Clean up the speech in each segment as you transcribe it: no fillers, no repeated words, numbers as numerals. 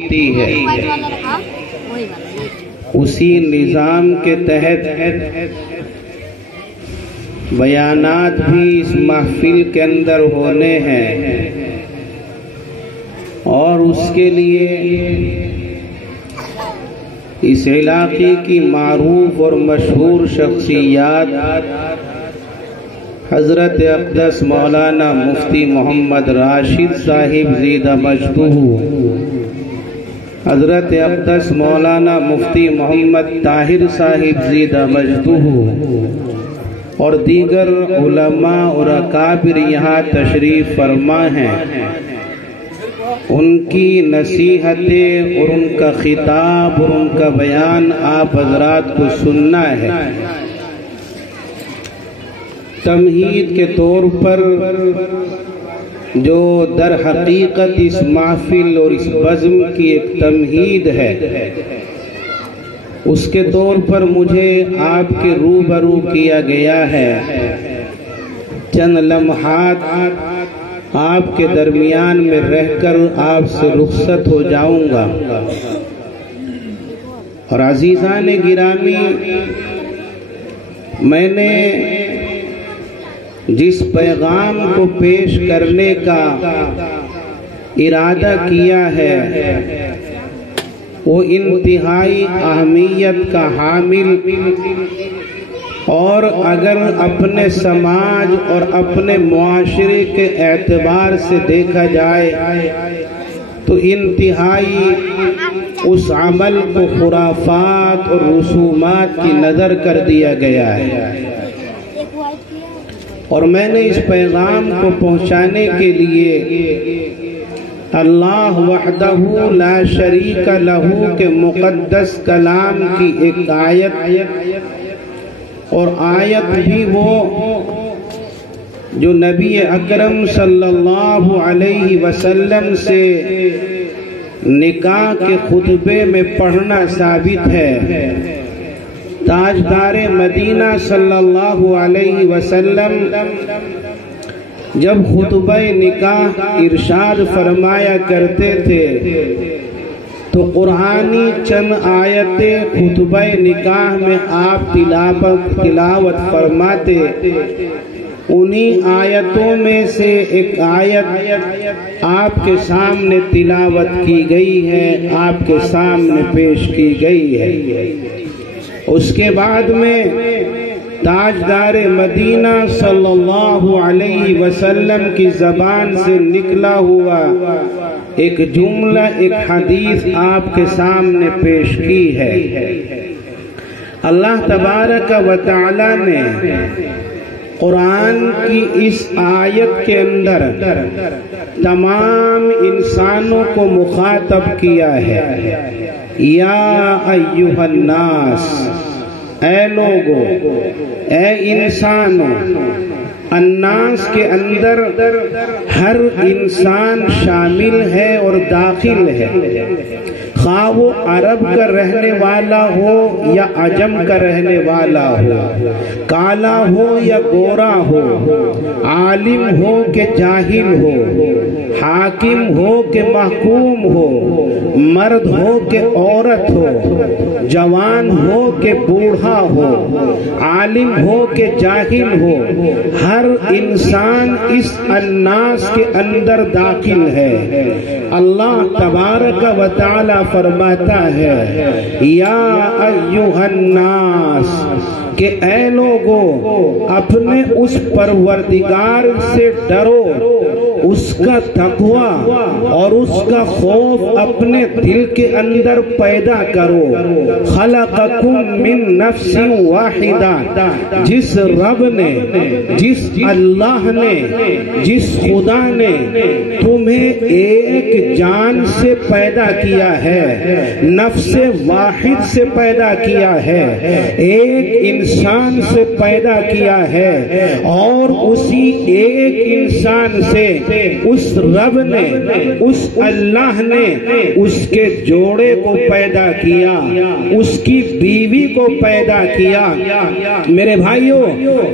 ہے اسی نظام کے تحت بیانات بھی اس محفل کے اندر ہونے ہیں اور اس کے لیے اس علاقے کی معروف اور مشہور شخصیات حضرت اقدس مولانا مفتی محمد راشد صاحب زیدہ مجدہ، حضرت اقدس مولانا مفتی محمد طاہر صاحب زیدہ مجدہ اور دیگر علماء اور اکابر یہاں تشریف فرما ہیں۔ ان کی نصیحتیں اور ان کا خطاب اور ان کا بیان آپ حضرات کو سننا ہے۔ تمہید کے طور پر جو در حقیقت اس محفل اور اس بزم کی ایک تمہید ہے، اس کے طور پر مجھے آپ کے روبرو کیا گیا ہے۔ چند لمحات آپ کے درمیان میں رہ کر آپ سے رخصت ہو جاؤں گا۔ اور عزیزان گرامی، میں نے جس پیغام کو پیش کرنے کا ارادہ کیا ہے وہ انتہائی اہمیت کا حامل اور اگر اپنے سماج اور اپنے معاشرے کے اعتبار سے دیکھا جائے تو انتہائی اس عمل کو خرافات اور رسومات کی نظر کر دیا گیا ہے۔ اور میں نے اس پیغام کو پہنچانے کے لیے اللہ وحدہ لا شریک لہ کے مقدس کلام کی ایک آیت اور آیت بھی وہ جو نبی اکرم صلی اللہ علیہ وسلم سے نکاح کے خطبے میں پڑھنا ثابت ہے۔ تاجدار مدینہ صلی اللہ علیہ وسلم جب خطبہ نکاح ارشاد فرمایا کرتے تھے تو قرآنی چند آیتیں خطبہ نکاح میں آپ تلاوت فرماتے۔ انہی آیتوں میں سے ایک آیت آپ کے سامنے تلاوت کی گئی ہے، آپ کے سامنے پیش کی گئی ہے۔ اس کے بعد میں تاجدار مدینہ صلی اللہ علیہ وسلم کی زبان سے نکلا ہوا ایک جملہ، ایک حدیث آپ کے سامنے پیش کی ہے۔ اللہ تبارک و تعالی نے قرآن کی اس آیت کے اندر تمام انسانوں کو مخاطب کیا ہے۔ یا ایھا الناس، اے لوگو، اے انسانوں۔ الناس کے اندر ہر انسان شامل ہے اور داخل ہے، خواہ وہ عرب کا رہنے والا ہو یا عجم کا رہنے والا ہو، کالا ہو یا گورا ہو، عالم ہو کہ جاہل ہو، حاکم ہو کہ محکوم ہو، مرد ہو کہ عورت ہو، جوان ہو کہ بوڑھا ہو، عالم ہو کہ جاہل ہو، ہر انسان اس الناس کے اندر داخل ہے۔ اللہ تبارک و تعالی فرماتا ہے یا ایھا الناس کہ اے لوگو اپنے اس پروردگار سے ڈرو، اس کا تقوی اور اس کا خوف اپنے دل کے اندر پیدا کرو۔ خلقکم من نفس واحدہ، جس رب نے، جس اللہ نے، جس خدا نے تمہیں ایک جان سے پیدا کیا ہے، نفس واحد سے پیدا کیا ہے، ایک انسان سے پیدا کیا ہے اور اسی ایک انسان سے اس رب نے، اس اللہ نے اس کے جوڑے کو پیدا کیا، اس کی بیوی کو پیدا کیا۔ میرے بھائیوں،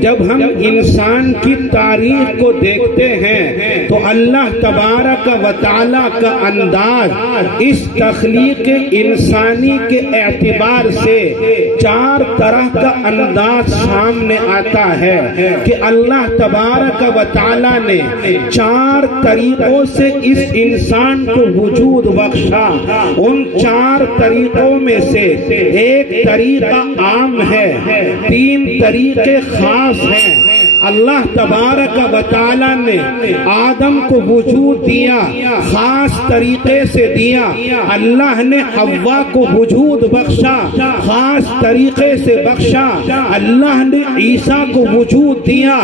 جب ہم انسان کی تاریخ کو دیکھتے ہیں تو اللہ تبارک و تعالی کا انداز اس تخلیق انسانی کے اعتبار سے چار طرح کا انداز سامنے آتا ہے کہ اللہ تبارک و تعالی نے چار طریقوں سے اس انسان کو وجود بخشا۔ ان چار طریقوں میں سے ایک طریقہ عام ہے، تین طریقے خاص ہیں۔ اللہ تبارک و تعالی نے آدم کو وجود دیا، خاص طریقے سے دیا۔ اللہ نے حوا کو وجود بخشا، خاص طریقے سے بخشا۔ اللہ نے عیسیٰ کو وجود دیا،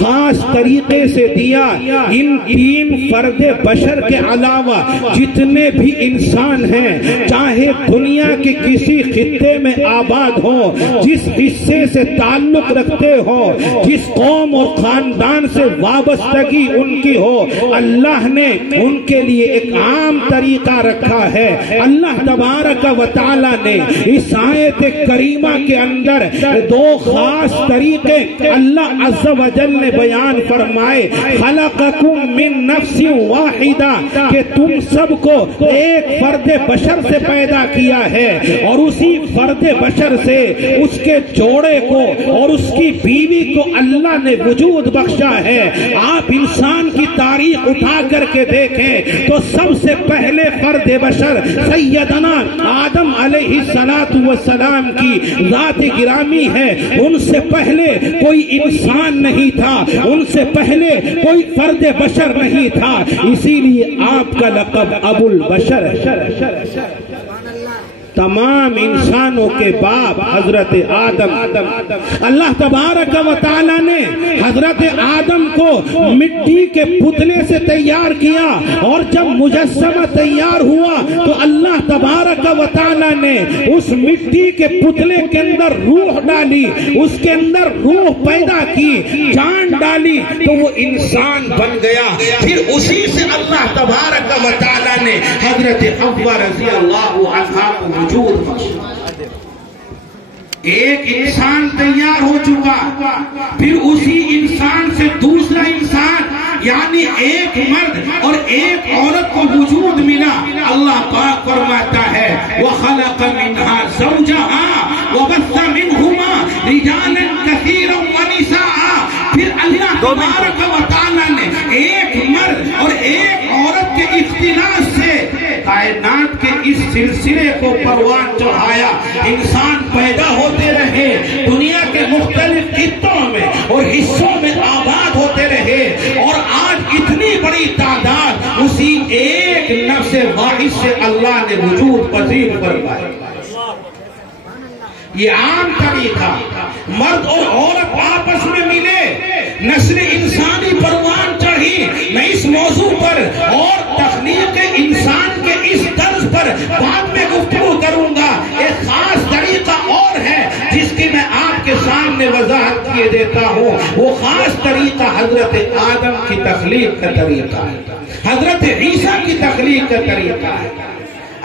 خاص طریقے سے دیا۔ ان تین فرد بشر کے علاوہ جتنے بھی انسان ہیں، چاہے دنیا کے کسی خطے میں آباد ہو، جس حصے سے تعلق رکھتے ہو، جس قوم اور خاندان سے وابستگی ان کی ہو، اللہ نے ان کے لیے ایک عام طریقہ رکھا ہے۔ اللہ تبارک و تعالی نے اس آیت کریمہ کے اندر دو خاص طریقے اللہ عز و جل نے بیان فرمائے۔ خلقکم من نفس واحدہ، کہ تم سب کو ایک فرد بشر سے پیدا کیا ہے، اور اسی فرد بشر سے اس کے جوڑے کو اور اس کی بیوی کو اللہ نے وجود بخشا ہے۔ آپ انسان کی تاریخ اٹھا کر کے دیکھیں تو سب سے پہلے فرد بشر سیدنا آدم علیہ السلام کی ذات گرامی ہے۔ ان سے پہلے کوئی انسان نہیں تھا، ان سے پہلے کوئی فرد بشر نہیں تھا، اسی لیے آپ کا لقب ابو البشر ہے۔ تمام انسانوں کے باپ حضرت آدم۔ اللہ تبارک و تعالی نے حضرت آدم کو مٹی کے پتلے سے تیار کیا، اور جب مجسمہ تیار ہوا تو اللہ تبارک و تعالی نے اس مٹی کے پتلے کے اندر روح ڈالی، اس کے اندر روح پیدا کی، جان ڈالی تو وہ انسان بن گیا۔ پھر اسی سے اللہ تبارک و تعالی نے حضرت حوا رضی اللہ عنہا کو وجود بخشا۔ ایک انسان تیار ہو چکا، پھر اسی انسان سے دوسرا انسان، یعنی ایک مرد اور ایک عورت کو وجود ملا۔ اللہ پاک فرماتا ہے وَخَلَقَ مِنْهَا زَوْجَهَا وَبَثَّ مِنْهُمَا رِجَالًا كَثِيرًا وَنِسَاءً۔ پھر اللہ تبارک و تعالی نے ایک مرد اور ایک عورت کے اختلاط سے کائنات کے اس سلسلے کو پروان چڑھایا۔ انسان پیدا ہوتے رہے، دنیا کے مختلف خطوں میں اور حصوں میں آباد ہوتے رہے، اور آج اتنی بڑی تعداد اسی ایک نفس واحد سے اللہ نے وجود پذیر فرمایا۔ یہ عام طریقہ، مرد اور عورت آپس میں ملے، نسل انسانی پروان چڑھی۔ میں اس موضوع پر اور تخلیق انسان کے اس طرز پر بعد میں گفتگو کروں گا۔ ایک خاص طریقہ اور ہے جس کی میں آپ کے سامنے وضاحت کیے دیتا ہوں۔ وہ خاص طریقہ حضرت آدم کی تخلیق کا طریقہ ہے، حضرت عیسیٰ کی تخلیق کا طریقہ ہے۔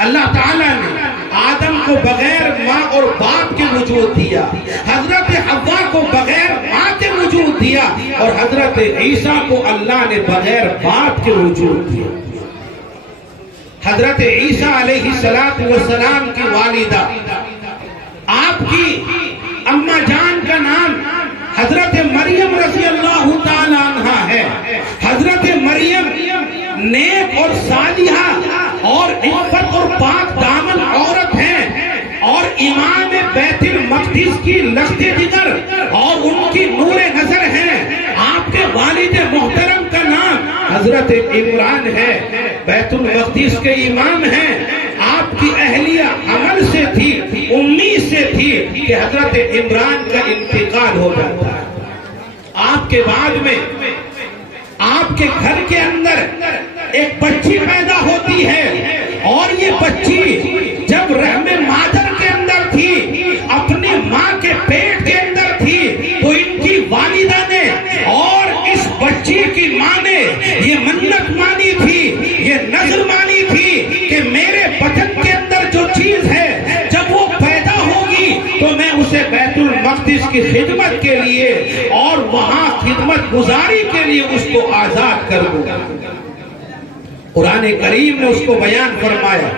اللہ تعالیٰ نے آدم کو بغیر ماں اور باپ کے وجود دیا، حضرت حوا کو بغیر ماں کے وجود دیا، اور حضرت عیسیٰ کو اللہ نے بغیر باپ کے وجود دیا۔ حضرت عیسیٰ علیہ السلام کی والدہ، آپ کی اماں جان کا نام حضرت مریم رضی اللہ تعالی عنہا ہے۔ حضرت مریم نیک اور صالحہ اور عفت اور پاک دامن عورت ہیں، اور امام بیت المقدس کی لخت جگر اور ان کی نور نظر ہیں۔ آپ کے والد محترم کا نام حضرت عمران ہے، بیت المقدس کے امام ہیں۔ آپ کی اہلیہ عمل سے تھی، امید سے تھی کہ حضرت عمران کا انتقال ہو جاتا ہے۔ آپ کے بعد میں آپ کے گھر کے اندر ایک بچی پیدا ہوتی ہے، اور یہ بچی جب رحم مادر کے اندر تھی، اپنی ماں کے پیٹ کے اندر تھی، تو ان کی والدہ نے اور اس بچی کی ماں نے یہ منت المقدس کی خدمت کے لیے اور وہاں خدمت گزاری کے لیے اس کو آزاد کر دوں گا۔ قرآن کریم نے اس کو بیان فرمایا۔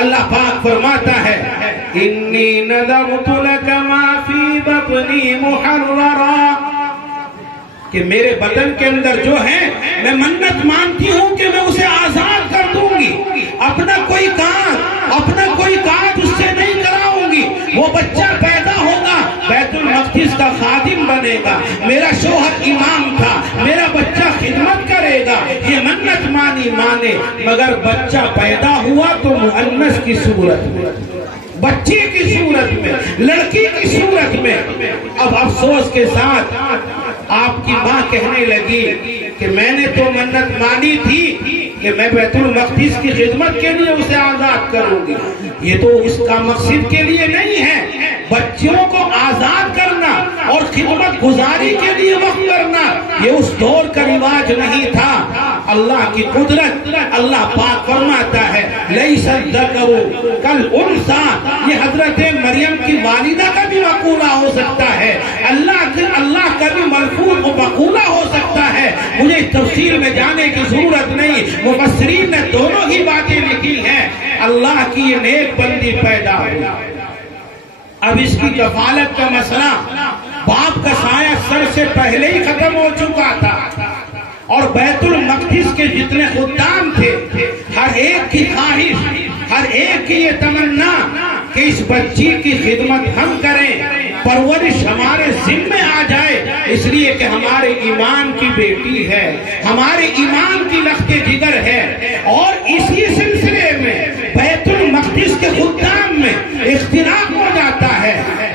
اللہ پاک فرماتا ہے انی نذرت لک ما فی بطنی محررا، کہ میرے بدن کے اندر جو ہے میں منت مانتی ہوں کہ میں اسے آزاد کر دوں گی، اپنا کوئی کام اس سے نہیں کراؤں گی۔ وہ بچہ پیدا ہوگا، بیت المقدس کا خادم بنے گا، میرا شوہر امام تھا، میرا بچہ خدمت کرے گا، یہ منت مانے، مگر بچہ پیدا ہوا تو مؤنث کی صورت میں، بچی کی صورت میں، لڑکی کی صورت میں۔ اب افسوس کے ساتھ آپ کی ماں کہنے لگی کہ میں نے تو منت مانی تھی کہ میں بیت المقدس کی خدمت کے لیے اسے آزاد کروں گی، یہ تو اس کا مقصد کے لیے نہیں ہے۔ بچوں کو آزاد کرنا اور خدمت گزاری کے لیے وقف کرنا یہ اس دور کا رواج نہیں تھا۔ اللہ کی قدرت، اللہ پاک فرماتا ہے لیس الذکر کالانثی، یہ حضرت مریم کی والدہ کا بھی مقولہ ہو سکتا ہے، اللہ کا بھی ملفوظ و مقولہ ہو سکتا ہے۔ مجھے تفسیر میں جانے کی ضرورت نہیں، مفسرین نے دونوں ہی باتیں لکھی ہیں۔ اللہ کی یہ نیک بندی پیدا ہوئی، اب اس کی کفالت کا مسئلہ باپ کا سایہ سر سے پہلے ہی ختم ہو چکا تھا، اور بیت المقدس کے جتنے خدام تھے ہر ایک کی خواہش، ہر ایک کی یہ تمنا کہ اس بچی کی خدمت ہم کریں، پرورش ہمارے ذمہ آ جائے، اس لیے کہ ہمارے ایمان کی بیٹی ہے، ہمارے ایمان کی لخت جگر ہے۔ اور اسی سلسلے میں بیت المقدس کے خدام میں اختلاف ہو جاتا ہے،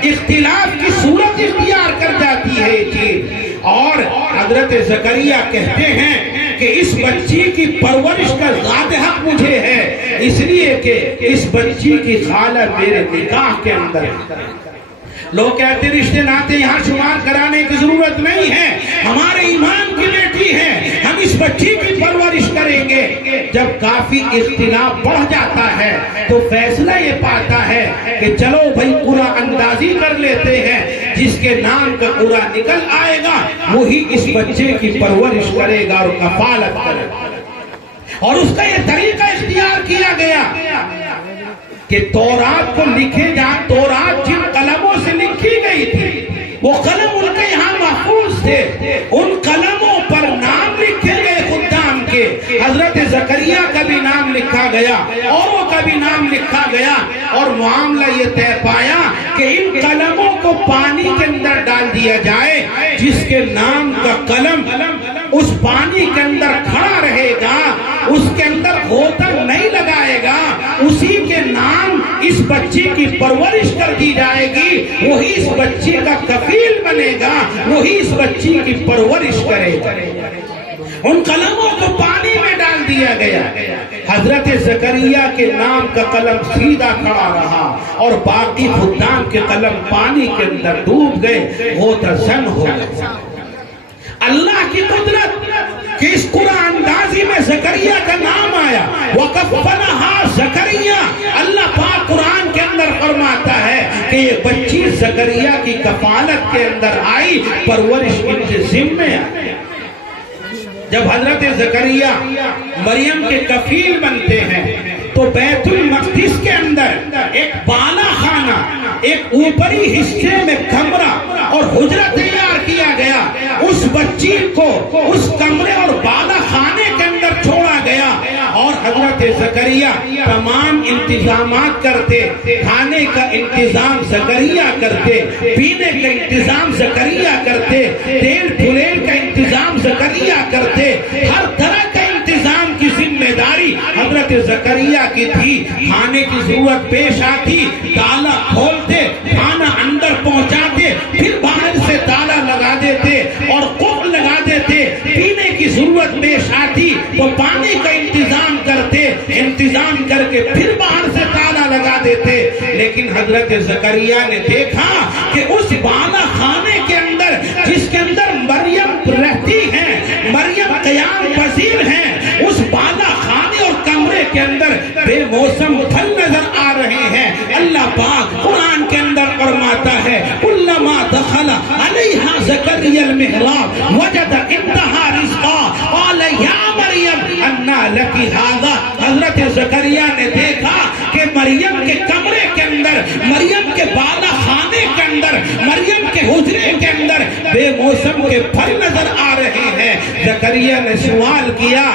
اختلاف کی صورت اختیار کر جاتی ہے یہ چیز، اور حضرت زکریا کہتے ہیں کہ اس بچی کی پرورش کا زیادہ حق مجھے ہے، اس لیے کہ اس بچی کی خالہ میرے نکاح کے اندر ہے۔ لوگ کہتے رشتے ناتے یہاں شمار کرانے کی ضرورت نہیں ہے، ہمارے ایمان کی بیٹی ہے، ہم اس بچی کی پرورش کریں گے۔ جب کافی اختلاف بڑھ جاتا ہے تو فیصلہ یہ پاتا ہے کہ چلو بھائی قرعہ اندازی کر لیتے ہیں، جس کے نام کا قرعہ نکل آئے گا وہی اس بچے کی پرورش کرے گا اور کفالت کرے گا۔ اور اس کا یہ طریقہ اختیار کیا گیا کہ تورات کو لکھے تورات جن قلموں سے لکھی گئی تھی وہ قلم ان کے یہاں محفوظ تھے، ان قلموں پر نام لکھے گئے خدام کے، حضرت زکریا کا بھی نام لکھا گیا، اوروں کا بھی نام لکھا گیا، اور معاملہ یہ طے پایا کہ ان قلموں کو پانی کے اندر ڈال دیا جائے، جس کے نام کا قلم اس پانی کے اندر کھڑا رہے گا، اس کے اندر غوطہ نہیں لگائے گا، اسی کے نام اس بچی کی پرورش کر دی جائے گی، وہی اس بچی کا کفیل بنے گا، وہی اس بچی کی پرورش کرے گا۔ ان قلموں کو پانی میں ڈال دیا گیا، حضرت زکریا کے نام کا قلم سیدھا کھڑا رہا اور باقی خدام کے قلم پانی کے اندر ڈوب گئے، غوطہ زن ہو گئے۔ اللہ کی قدرت کہ اس قرآن اندازی میں زکریا کا نام آیا، وَكَفَّلَهَا زکریا، اللہ پاک قرآن کے اندر فرماتا ہے کہ یہ بچی زکریا کی کفالت کے اندر آئی، پرورش ان کے ذمہ آئی۔ جب حضرت زکریا مریم کے کفیل بنتے ہیں تو بیت المقدس کے اندر ایک بالا خانہ، ایک اوپری حصے میں کمرہ اور حجرہ تیار کیا گیا، اس بچی کو اس کمرے اور بالا خانے کے اندر چھوڑا گیا، اور حضرت زکریا تمام انتظامات کرتے، کھانے کا انتظام زکریا کرتے، پینے کا انتظام زکریا کرتے، تیل پھلیل کا انتظام زکریا کرتے، ہر طرح کا انتظام کی ذمہ داری حضرت زکریا کی تھی۔ کھانے کی ضرورت پیش آتی، تالا کھولتے، کھانا اندر پہنچاتے، پھر باہر سے تالا لگا دیتے اور قفل لگا دیتے، پینے کی ضرورت پیش آتی تو پانی کا انتظام کرتے، انتظام کر کے پھر باہر سے تالا لگا دیتے۔ لیکن حضرت زکریا نے دیکھا کہ اس بالا خانے کے اندر جس کے اندر مریم رہتی ہیں، مریم قیام پذیر ہیں، اس بالا خانے اور کمرے کے اندر بے موسم پھل نظر آ رہے ہیں۔ اللہ پاک قرآن کے اندر فرماتا ہے کلما دخل المحراب وجد عندها رزقا قال یا مریم انا لکی ھذا. حضرت زکریا نے دیکھا کہ مریم کے کمرے کے اندر، مریم کے بالا خانے کے اندر، مریم کے حجرے کے اندر بے موسم کے پھل نظر آ رہے ہیں. زکریا نے سوال کیا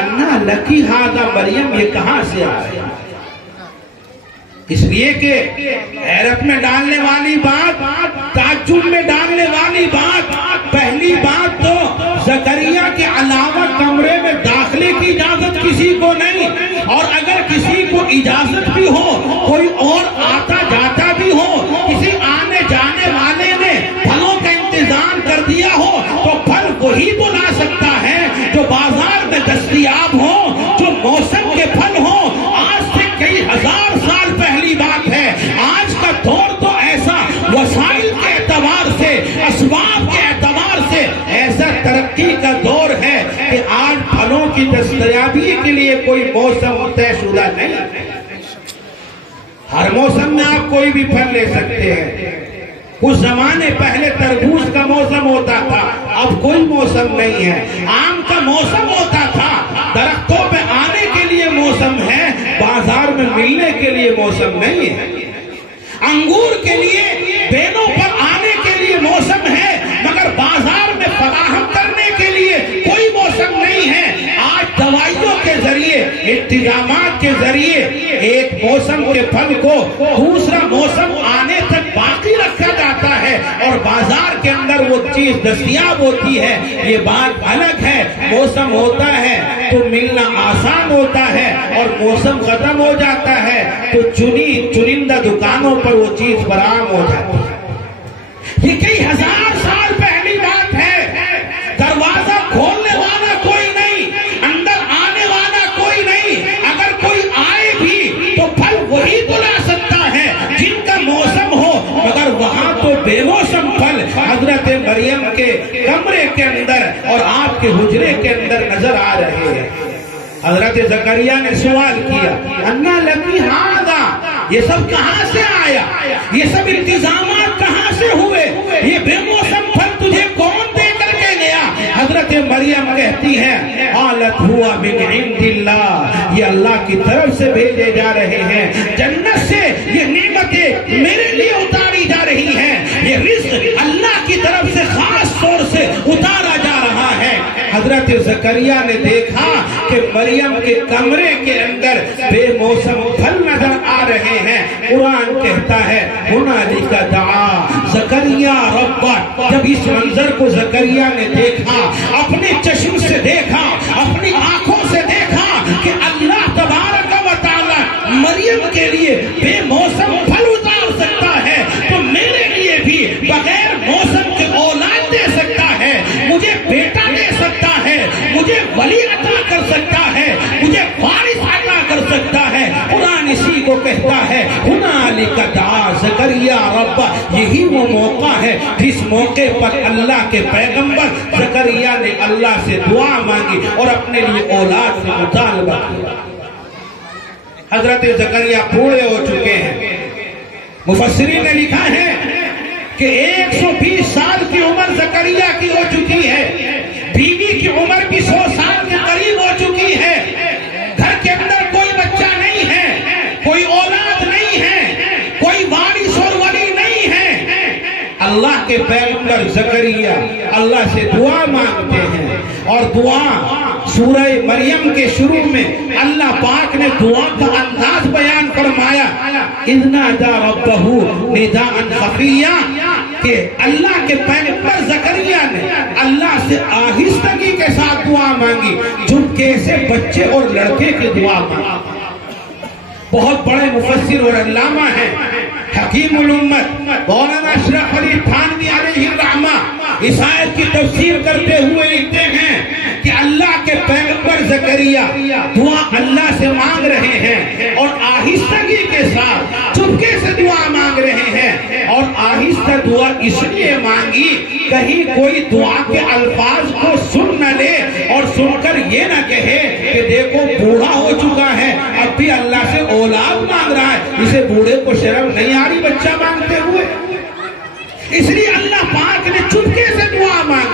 انا لکی ھذا، مریم یہ کہاں سے آ رہا ہے؟ اس لیے کہ حیرت میں ڈالنے والی بات، تعجب میں ڈالنے والی بات، پہلی بات تو زکریا کے علاوہ کمرے میں داخلے کی اجازت کسی کو نہیں، اور اگر کسی کو اجازت بھی ہو، کوئی اور آتا جاتا بھی ہو، کسی آنے جانے والے نے پھلوں کا انتظام کر دیا ہو تو پھل وہی تو لا سکتا ہے جو بازار میں دستیاب ہو، جو موسم کے پھل ہو. آج سے کئی ہزار سال پہلی بات ہے. آج کا دور تو ایسا وسائل کے اعتبار سے، اسباب کے اعتبار سے ایسا ترقی کا دور ہے کہ آج پھلوں کی دستیابی کے لیے کوئی موسم طے شدہ نہیں. ہر موسم میں آپ کوئی بھی پھل لے سکتے ہیں. کچھ زمانے پہلے تربوز کا موسم ہوتا تھا، اب کوئی موسم نہیں ہے. آم کا موسم ہوتا تھا، درختوں پہ آنے کے لیے موسم ہے، بازار میں ملنے کے لیے موسم نہیں ہے. انگور کے لیے بیلوں پر آنے کے لیے موسم ہے، مگر بازار میں فراہم کرنے کے لیے کوئی موسم نہیں ہے. آج دوائیوں کے ذریعے، انتظامات کے ذریعے ایک موسم کے پھل کو دوسرا موسم آنے تک باقی رکھا جاتا ہے اور بازار کے اندر وہ چیز دستیاب ہوتی ہے. یہ بات الگ ہے. موسم ہوتا ہے تو ملنا آسان ہوتا ہے، اور موسم ختم ہو جاتا ہے تو چنندہ دکانوں پر وہ چیز فراہم ہو جاتی ہے. یہ کئی ہزار سال پہلی بات ہے. دروازہ کھولنے والا کوئی نہیں، اندر آنے والا کوئی نہیں. اگر کوئی آئے بھی تو پھل وہی تو لا سکتا ہے جن کا موسم ہو، مگر وہاں تو بے موسم پھل حضرت مریم کے کمرے کے اندر اور آپ کے حجرے کے اندر نظر آ رہے ہیں. حضرت زکریا نے سوال کیا انا لکی ھذا، یہ سب کہاں سے آیا؟ یہ سب انتظامات کہاں سے ہوئے؟ یہ بے موسم پھل تجھے کون دے کر کے گیا؟ حضرت مریم کہتی ہے قالت ہوا من عند اللہ، یہ اللہ کی طرف سے بھیجے جا رہے ہیں. جنت سے یہ نعمتیں میرے لیے اتاری جا رہی ہیں. یہ رزق اللہ کی طرف سے خاص طور سے اتارا جا رہا ہے. حضرت زکریا نے دیکھا کہ مریم کے کمرے کے اندر بے موسم پھل نظر آ رہے ہیں. قرآن کہتا ہے ہنالک دعا زکریا ربہ. جب اس منظر کو زکریا نے دیکھا، اپنے چشم سے دیکھا، اپنی آنکھوں سے دیکھا کہ اللہ تبارک و تعالی مریم کے لیے بے موسم پھل اتار سکتا ہے، تو میرے لیے بھی بغیر موسم کے اولاد دے سکتا ہے، مجھے بیٹا دے سکتا ہے، مجھے ولی عطا کر سکتا ہے، مجھے وارث عطا کر سکتا ہے. قرآن اسی کو کہتا ہے ہنالک دعا زکریا رب. یہی وہ موقع ہے جس موقع پر اللہ کے پیغمبر زکریا نے اللہ سے دعا مانگی اور اپنے لیے اولاد سے مطالبہ کیا. حضرت زکریا بوڑھے ہو چکے ہیں. مفسرین نے لکھا ہے کہ 120 سال کی عمر زکریا کی ہو چکی ہے. بیوی کی عمر بھی 100 سال کے قریب ہو چکی ہے. گھر کے اندر کوئی بچہ نہیں ہے، کوئی اولاد نہیں ہے، کوئی وارث اور ولی نہیں ہے. اللہ کے پیغمبر زکریا اللہ سے دعا مانگتے ہیں، اور دعا سورہ مریم کے شروع میں اللہ پاک نے دعا کا انداز بیان فرمایا اذ نادى ربه نداء خفيا، کہ اللہ کے پیغمبر زکریا نے اللہ سے آہستگی کے ساتھ دعا مانگی، چپکے سے بچے اور لڑکے کی دعا مانگی. بہت بڑے مفسر اور علامہ ہیں حکیم الامت مولانا اشرف علی تھانوی علیہ الرحمہ اس آیت کی تفسیر کرتے ہوئے لکھتے ہیں کہ اللہ کے پیغمبر زکریا دعا اللہ سے مانگ رہے ہیں اور آہستگی کے ساتھ چپکے سے دعا مانگ رہے ہیں، اور آہستہ دعا اس لیے مانگی کہیں کوئی دعا کے الفاظ کو سن نہ لے اور سن کر یہ نہ کہے کہ دیکھو بوڑھا ہو چکا ہے اب بھی اللہ سے اولاد مانگ رہا ہے، اسے بوڑھے کو شرم نہیں آ رہی بچہ مانگتے ہوئے. اس لیے اللہ پاک نے چپکے سے دعا مانگی.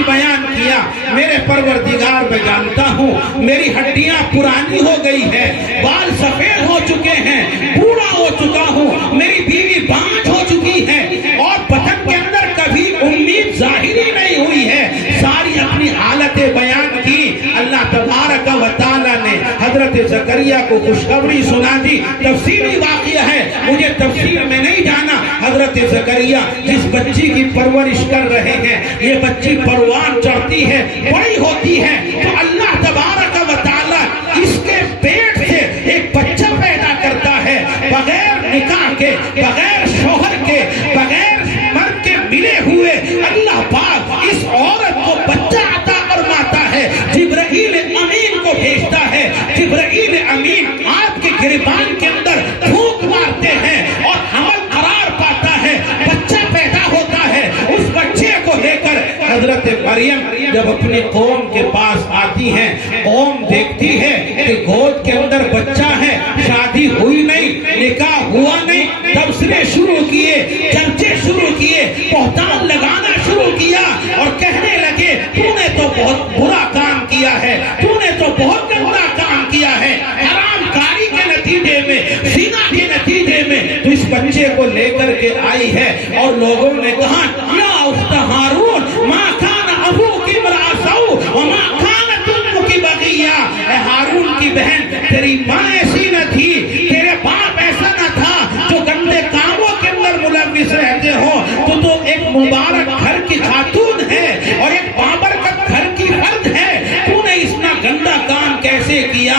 بھی بیان کیا، میرے پروردگار میں جانتا ہوں میری ہڈیاں پرانی ہو گئی ہے، بال سفید ہو چکے ہیں، بوڑھا ہو چکا ہوں، میری بیوی بانجھ ہو چکی ہے اور بدن کے اندر کبھی امید ظاہر ہی نہیں ہوئی ہے۔ ساری اپنی حالتیں بیان کی۔ اللہ تبارک و تعالیٰ نے حضرت زکریا کو خوشخبری سنا دی۔ تفصیلی واقعہ ہے، مجھے تفصیل میں نہیں جانا۔ حضرت زکریا جس بچی کی پرورش کر رہے ہیں، یہ بچی پروان چڑھتی ہے، بڑی ہوتی ہے، تو اللہ تبارک و تعالیٰ اس کے پیٹ سے ایک بچہ پیدا کرتا ہے، بغیر نکاح کے، بغیر شوہر کے، بغیر مرد کے ملے ہوئے اللہ پاک اس عورت کو بچہ عطا فرماتا ہے۔ جبرائیل امین کو بھیجتا ہے، جبرائیل امین آپ کے گریبان کے اندر پھونک مارتے ہیں اور حمل قرار پاتا ہے، بچہ پیدا ہوتا ہے۔ اس بچے کو لے کر حضرت مریم جب اپنی قوم کے پاس آتی ہیں، قوم دیکھتی ہے کہ گود کے اندر بچہ ہے، شادی ہوئی نہیں، نکاح ہوا نہیں، تبصرے شروع کیے، چرچے شروع کیے، بہتان لگانا شروع کیا اور کہنے لگے تو نے تو بہت برا کام کیا ہے، تو نے تو بہت گندا کام کیا ہے، حرام کاری کے نتیجے میں، زنا کے نتیجے میں تو اس بچے کو لے کر کے آئی ہے۔ اور لوگوں نے کہا یا اخت ہارون ما کان ابوکی امرأ سوء وما کانت امکی بغیہ، اے ہارون کی بہن تیری ماں ایسی نہ تھی، تیرے باپ ایسا نہ تھا جو گندے کاموں کے اندر ملوث رہتے ہو، تو ایک مبارک گھر کی خاتون ہے اور ایک بابرکت گھر کی فرد ہے، تو نے اس میں گندا کام کیسے کیا؟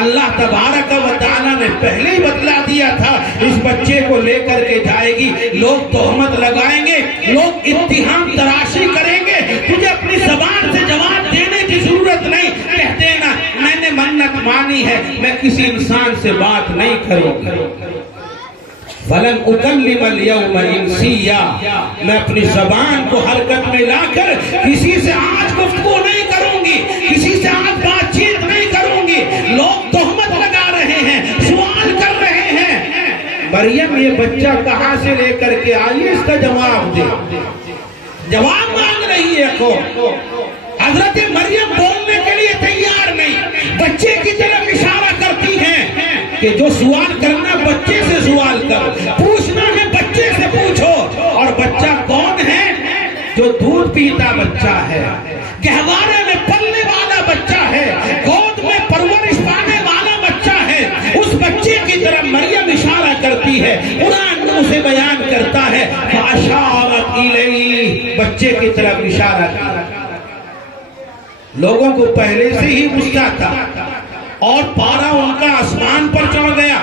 اللہ تبارک و تعالیٰ نے پہلے ہی بتلا دیا تھا اس بچے کو لے کر کے جائے گی، لوگ تہمت لگائیں گے، لوگ اتہام تراشی کریں گے، تجھے اپنی زبان سے جواب دینے کی ضرورت نہیں، کہہ دینا میں نے منت مانی ہے، میں کسی انسان سے بات نہیں کروں گا۔ فَلَنْ أُكَلِّمَ الْيَوْمَ إِنسِيًّا، میں اپنی زبان کو حرکت میں لا کر کسی سے آج گفتگو نہیں کروں گی، کسی سے آج بات چیت نہیں کروں گی۔ لوگ تہمت لگا رہے ہیں، سوال کر رہے ہیں، مریم یہ بچہ کہاں سے لے کر کے آئی، اس کا جواب دے۔ جواب مانگ رہی ہے قوم، حضرت مریم بولنے کے لیے تیار نہیں، بچے کی طرف اشارہ کرتی ہیں کہ جو سوال کرنا بچے سے سوال کر، پوچھنا ہے بچے سے پوچھو۔ اور بچہ کون ہے؟ جو دودھ پیتا بچہ ہے، گہوارے میں پلنے والا بچہ ہے، گود میں پرورش پانے والا بچہ ہے، اس بچے کی طرف مریم اشارہ کرتی ہے۔ قرآن اسے بیان کرتا ہے فَأَشَارَتْ إِلَيْهِ، بچے کی طرف اشارہ کرتا ہے۔ لوگوں کو پہلے سے ہی غصہ تھا اور پارا ان کا آسمان پر چڑھ گیا،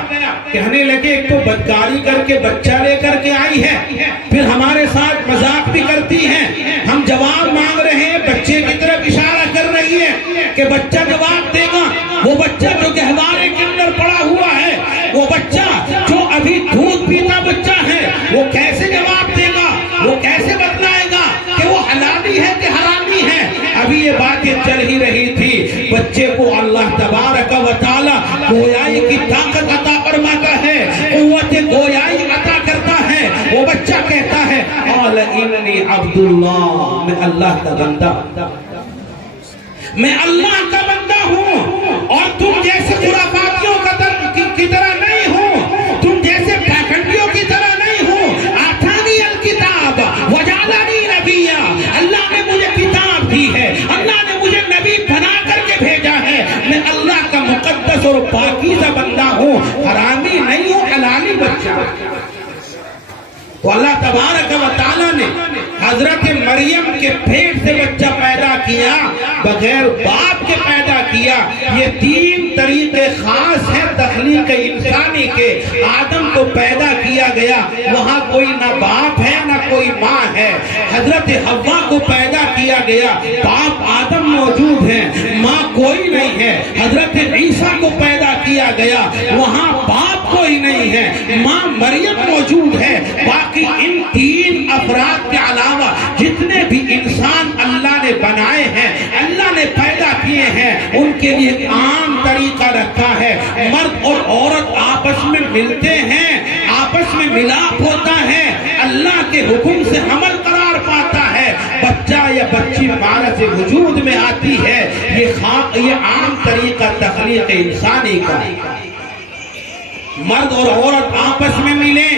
کہنے لگے ایک تو بدکاری کر کے بچہ لے کر کے آئی ہے، پھر ہمارے ساتھ مذاق بھی کرتی ہے، ہم جواب مانگ رہے ہیں، بچے کی طرف اشارہ کر رہی ہے کہ بچہ جواب دے گا۔ وہ بچہ جو گہوارے کے اندر پڑا ہوا ہے، وہ بچہ جو ابھی دودھ پیتا بچہ ہے، وہ کیسے جواب دے گا، وہ کیسے بتلائے گا کہ وہ حلالی ہے کہ حرامی ہے؟ ابھی یہ باتیں چل ہی رہی تھی، بچے کو اللہ تبارک و تعالی گویائی کی طاقت عطا فرماتا ہے، قوت گویائی عطا کرتا ہے۔ وہ بچہ کہتا ہے قال انی عبد اللہ، میں اللہ کا بندہ، میں اللہ کا بندہ ہوں، اور تم جیسے خرافاتیوں کی طرح نہیں ہوں، تم جیسے پاکھنڈیوں کی طرح نہیں ہوں۔ آتانی الکتاب وجعلنی نبیا، اللہ نے مجھے کتاب دی ہے، اللہ نے مجھے نبی بنا کر کے بھیجا ہے، میں اللہ کا مقدس اور پاکیزہ بندہ ہوں، حرامی نہیں ہوں، حلالی بچہ۔ تو اللہ تبارک و تعالیٰ نے حضرت مریم کے پیٹ سے بچہ پیدا کیا، بغیر باپ کے پیدا کیا۔ یہ 3 طریقے خاص ہیں تخلیق انسانی کے۔ آدم کو پیدا کیا گیا، وہاں کوئی نہ باپ ہے نہ کوئی ماں ہے۔ حضرت حوا کو پیدا کیا گیا، باپ آدم موجود ہیں، ماں کوئی نہیں ہے۔ حضرت عیسیٰ کو پیدا کیا گیا، وہاں باپ کوئی نہیں ہے، ماں مریم موجود ہے۔ باقی ان 3 افراد کے علاوہ جتنے بھی انسان اللہ نے بنائے ہیں، اللہ نے پیدا کیے ہیں، ان کے لیے ایک عام طریقہ رکھا ہے۔ مرد اور عورت آپس میں ملتے ہیں، آپس میں ملاپ ہوتا ہے، اللہ کے حکم سے عمل قرار پاتا ہے، بچہ یا بچی معرض وجود میں آتی ہے، یہ عام طریقہ تخلیق انسانی کا۔ مرد اور عورت آپس میں ملیں،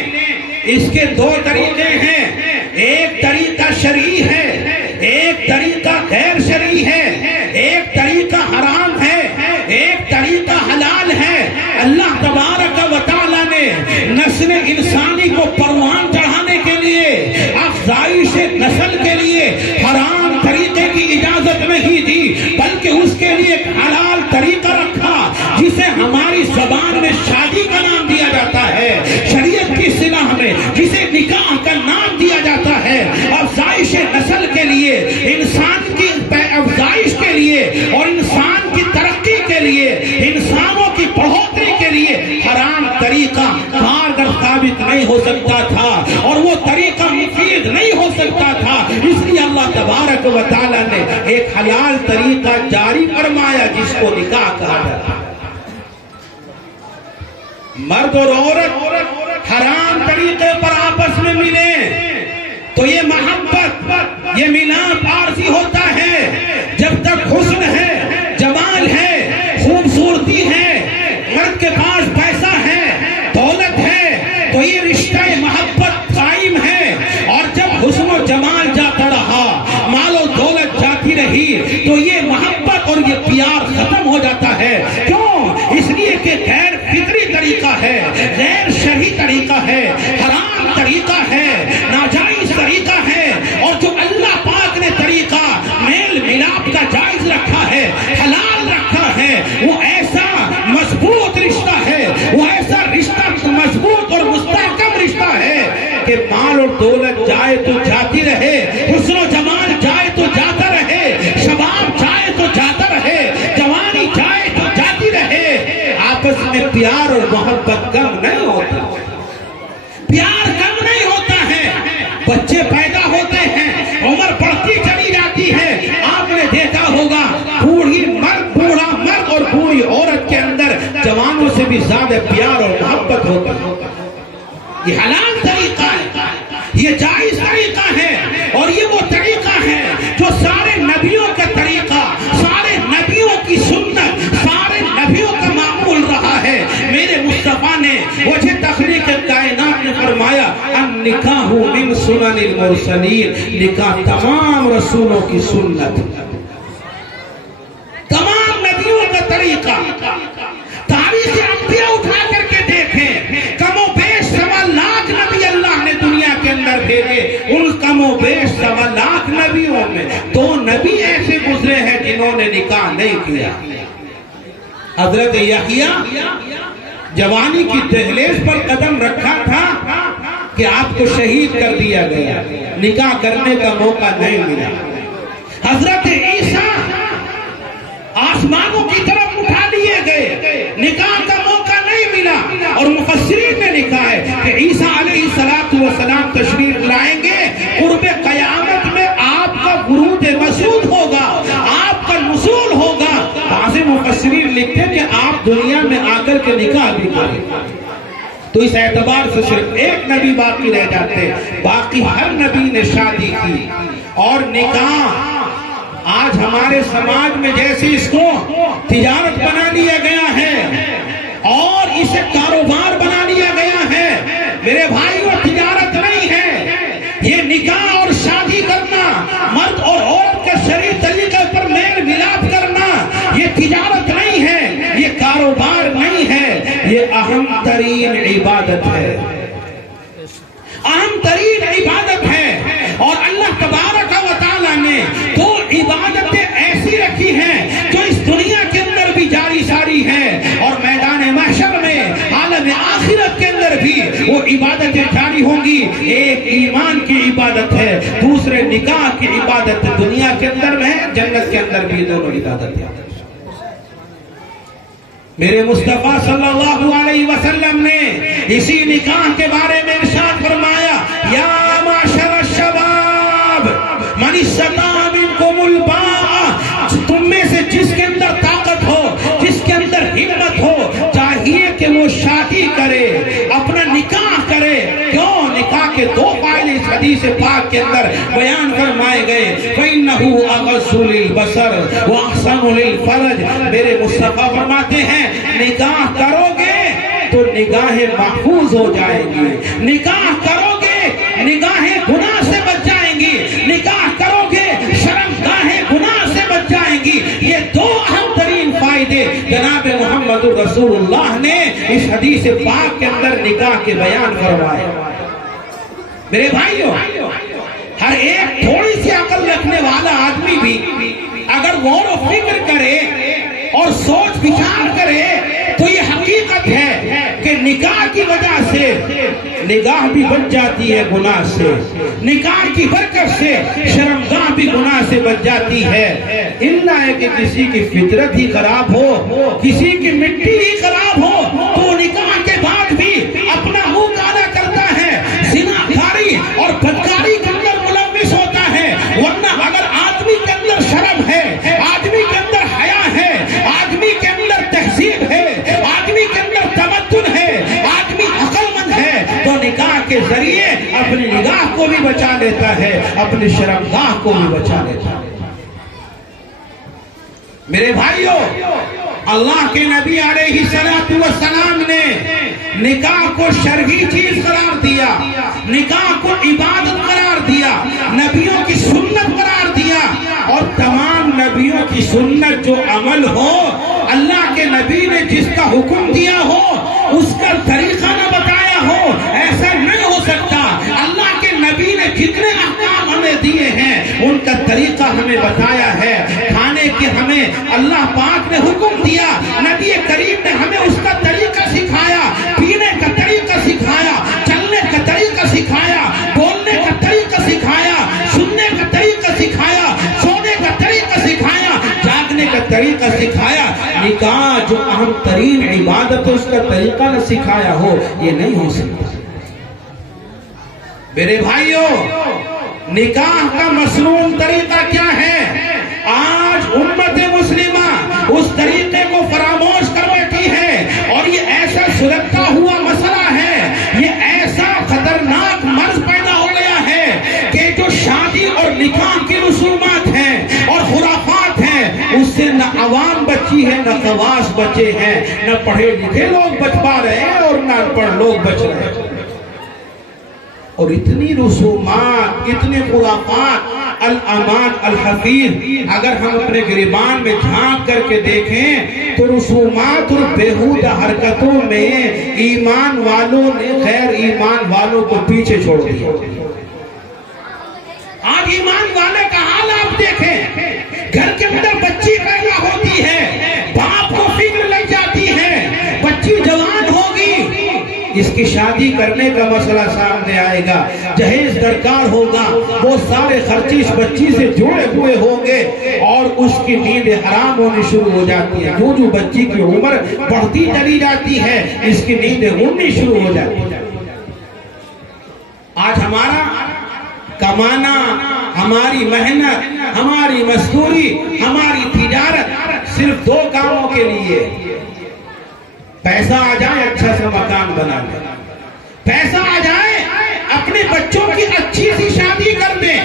اس کے دو طریقے ہیں، ایک طریقہ شرعی ہے، ایک طریقہ غیر شرعی ہے، ایک طریقہ حرام ہے، ایک طریقہ حلال ہے۔ اللہ تبارک و تعالیٰ نے نسل انسانی کو پروان چڑھانے کے لیے، افزائش نسل کے لیے حرام طریقے کی اجازت نہیں دی، بلکہ اس کے لیے ایک حلال طریقہ رکھا جسے ہماری زبان میں شادی کا نام دیا جاتا ہے، شریعت کی اصطلاح میں جسے نکاح کا نام دیا جاتا ہے۔ افزائش نسل کے لیے، انسان کی افزائش کے لیے اور انسان کی ترقی کے لیے، انسانوں کی بڑھوتری کے لیے حرام طریقہ کارگر ثابت نہیں ہو سکتا تھا، اور وہ طریقہ مفید نہیں ہو سکتا تھا، اس لیے اللہ تبارک و تعالیٰ نے ایک حلال طریقہ جاری فرمایا جس کو نکاح کہا جاتا ہے۔ مرد اور عورت حرام طریقے پر آپس میں ملیں تو یہ محبت، یہ ملاپ عارضی ہوتا ہے۔ جب تک حسن ہے، جمال ہے، خوبصورتی ہے، مرد کے پاس پیسہ ہے، دولت ہے، تو یہ رشتہ محبت قائم ہے۔ اور جب حسن و جمال جاتا رہا، مال و دولت جاتی رہی، تو یہ محبت اور یہ پیار ختم ہو جاتا ہے۔ کیوں؟ اس لیے کہ غیر فطری طریقہ ہے، غیر شرعی طریقہ ہے، حرام طریقہ ہے، ناجائز طریقہ ہے۔ اور جو اللہ پاک نے طریقہ میل ملاپ کا جائز رکھا ہے، حلال رکھا ہے، وہ ایسا مضبوط رشتہ ہے، وہ ایسا رشتہ مضبوط اور مستحکم رشتہ ہے کہ مال اور دولت جائے تو جاتی رہے، حسن و جمال جائے تو جاتا رہے، شباب جائے تو جاتا رہے، جوانی جائے تو جاتی رہے۔ آپس میں پیار اور محبت کم نہیں ہوتا، پیار کم نہیں ہوتا ہے۔ بچے پیدا ہوتے ہیں، عمر بڑھتی چلی جاتی ہے، آپ نے دیکھا ہوگا بوڑھا مرد اور بوڑھی عورت کے اندر جوانوں سے بھی زیادہ پیار اور محبت ہوتا ہے۔ یہ حلال طریقہ ہے، یہ جائز طریقہ ہے، اور یہ وہ طریقہ ہے جو سارے نبیوں کا طریقہ، سارے نبیوں کی سنت، سارے نبیوں کا معمول رہا ہے۔ میرے مصطفیٰ نے وجہ تخلیق کائنات نے فرمایا النکاح من سنن المرسلین، نکاح تمام رسولوں کی سنت، تمام نبیوں کا طریقہ۔ تاریخ انبیاء اٹھا کر کے دیکھیں، کم و بیش 1.25 لاکھ نبی اللہ نے دنیا کے اندر بھیجے، ان کم و بیش 1.25 لاکھ نبیوں میں 2 نبی ایسے گزرے ہیں جنہوں نے نکاح نہیں کیا۔ حضرت یحییٰ جوانی کی دہلیز پر قدم رکھا تھا کہ آپ کو شہید کر دیا گیا، نکاح کرنے کا موقع نہیں ملا۔ حضرت عیسیٰ آسمانوں کی طرف اٹھا لیے گئے، نکاح کا موقع نہیں ملا، اور مفسرین نے لکھا ہے کہ عیسیٰ علیہ السلام تشریف لائیں گے، قرب قیامت میں آپ کا ورود مسعود ہوگا، آپ کا نزول ہوگا۔ بعض مفسرین لکھتے کہ آپ دنیا میں آ کر کے نکاح بھی کریں، تو اس اعتبار سے صرف ایک نبی باقی رہ جاتے، باقی ہر نبی نے شادی کی۔ اور نکاح آج ہمارے سماج میں جیسے اس کو تجارت بنا لیا گیا ہے اور اسے کاروبار بنا لیا گیا ہے، میرے بھائیوں تجارت نہیں ہے یہ نکاح اور شادی کرنا، مرد اور عورت کے شرعی طریقے پر میل ملاپ کرنا، یہ تجارت نہیں ہے، یہ کاروبار نہیں ہے، یہ اہم ترین عبادت ہے، اہم ترین عبادت ہے۔ اور اللہ تبارک و تعالیٰ نے 2 عبادتیں ایسی رکھی ہیں جو اس دنیا کے اندر بھی جاری ساری ہیں، اور میدان محشر میں عالم آخرت کے اندر بھی وہ عبادتیں جاری ہوں گی۔ ایک ایمان کی عبادت ہے، دوسرے نکاح کی عبادت دنیا کے اندر میں ہے، جنت کے اندر بھی دونوں عبادتیں۔ میرے مصطفیٰ صلی اللہ علیہ وسلم نے اسی نکاح کے بارے میں ارشاد فرمایا یا معاشر الشباب من استطاع منکم الباء، تم میں سے جس کے اندر طاقت ہو، جس کے اندر ہمت ہو، چاہیے کہ وہ شادی کرے، اپنا نکاح کرے۔ کیوں؟ نکاح کے 2 فائدے اس حدیث پاک کے اندر بیان فرمائے گئے فَإِنَّهُ أَغَضُّ لِلْبَصَرِ وَأَحْسَنُ لِلْفَرْجِ۔ میرے مصطفیٰ فرماتے ہیں نکاح کرو گے تو نگاہیں محفوظ ہو جائیں گی، نکاح کرو گے نگاہیں گناہ سے بچ جائیں گی، نکاح کرو گے شرمگاہیں گناہ سے بچ جائیں گی۔ یہ دو اہم ترین فائدے جناب محمد رسول اللہ نے اس حدیث پاک کے اندر نکاح کے بیان فرمائے۔ میرے بھائیو، ہر ایک تھوڑی سی عقل رکھنے والا آدمی بھی اگر غور و فکر کرے اور سوچ بچار کرے تو یہ حقیقت ہے کہ نکاح کی وجہ سے نگاہ بھی بچ جاتی ہے گناہ سے، نکاح کی برکت سے شرمگاہ بھی گناہ سے بچ جاتی ہے۔ اللہ ہے کہ کسی کی فطرت ہی خراب ہو، کسی کی مٹی ہی خراب ہو تو نکاح کے بعد بھی اپنا منہ کالا کرتا ہے، زناکاری اور بدکاری کے اندر ملوث ہوتا ہے۔ ورنہ اگر آدمی کے اندر شرم ہے، آدمی کے اندر حیا ہے، آدمی کے اندر تہذیب ہے، آدمی کے اندر تمدن ہے، آدمی عقل مند ہے تو نکاح کے ذریعے اپنی نگاہ کو بھی بچا لیتا ہے، اپنی شرمگاہ کو بھی بچا لیتا ہے۔ میرے بھائیو، اللہ کے نبی علیہ السلام نے نکاح کو شرعی چیز قرار دیا، نکاح کو عبادت قرار دیا، نبیوں کی سنت قرار دیا، اور تمام نبیوں کی سنت جو عمل ہو، اللہ کے نبی نے جس کا حکم دیا ہو اس کا طریقہ نہ بتایا ہو، ایسا نہیں ہو سکتا۔ اللہ کے نبی نے جتنے احکام ہمیں دیے ہیں ان کا طریقہ ہمیں بتایا ہے۔ کھانے کے ہمیں اللہ پاک نے حکم دیا، نبی کریم نے ہمیں اس کا طریقہ سکھایا، پینے کا طریقہ سکھایا، چلنے کا طریقہ سکھایا، بولنے کا طریقہ سکھایا، سننے کا طریقہ سکھایا، سونے کا طریقہ سکھایا، جاگنے کا طریقہ سکھایا۔ نکاح جو اہم ترین عبادت ہے اس کا طریقہ نہ سکھایا ہو یہ نہیں ہو سکتا۔ میرے بھائیوں، نکاح کا مسنون طریقہ کیا ہے؟ آج امت مسلمہ اس طریقے کو فراموش کر بیٹھی ہے اور یہ ایسا سلگتا ہوا مسئلہ ہے، یہ ایسا خطرناک مرض پیدا ہو گیا ہے کہ جو شادی اور نکاح کی رسومات ہیں اور خرافات ہیں اس سے نہ عوام بچی ہے، نہ خواص بچے ہیں، نہ پڑھے لکھے لوگ بچ پا رہے ہیں اور نہ پڑھ لوگ بچ رہے ہیں۔ اور اتنی رسومات، اتنے خرافات، الامان الحفیظ، اگر ہم اپنے گریبان میں جھانک کر کے دیکھیں تو رسومات اور بیہودہ حرکتوں میں ایمان والوں نے غیر ایمان والوں کو پیچھے چھوڑ دیا۔ آج ایمان والے کا حال آپ دیکھیں، گھر کے اندر بچی پیدا ہوتی ہے، باپ کو فکر لگ جاتی ہے، بچی جوان ہوگی، اس کی شادی کرنے کا مسئلہ سامنے آئے گا، جہیز درکار ہوگا، وہ سارے خرچ اس بچی سے جڑے ہوئے ہوں گے اور اس کی نیند حرام ہونی شروع ہو جاتی ہے۔ جو بچی کی عمر بڑھتی چلی جاتی ہے اس کی نیند اڑنی شروع ہو جاتی ہے۔ آج ہمارا کمانا، ہماری محنت، ہماری مزدوری، ہماری تجارت صرف دو کاموں کے لیے، پیسہ آ جائے اچھا سا مکان بنا لیں، پیسہ آ جائے اپنے بچوں کی اچھی سی شادی کر دیں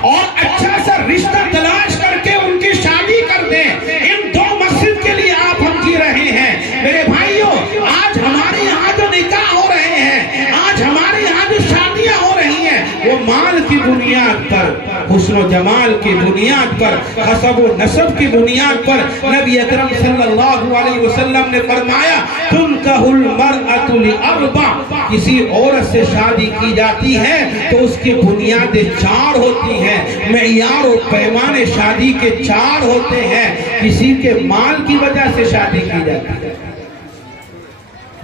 اور اچھا سا رشتہ تلاش کر کے ان کی شادی کر دیں۔ ان دو مقصد کے لیے آپ ہم جی رہے ہیں۔ میرے بھائیوں، آج ہمارے یہاں جو نکاح ہو رہے ہیں، آج ہمارے یہاں جو شادیاں ہو رہی ہیں، وہ مال کی بنیاد پر، حسن و جمال کی بنیاد پر، حسب و نسب کی بنیاد پر۔ نبی اکرم صلی اللہ علیہ وسلم نے فرمایا تنکح المرأة لأربع، کسی عورت سے شادی کی جاتی ہے تو اس کی بنیادیں چار ہوتی ہیں، معیار و پیمانے شادی کے چار ہوتے ہیں۔ کسی کے مال کی وجہ سے شادی کی جاتی ہے،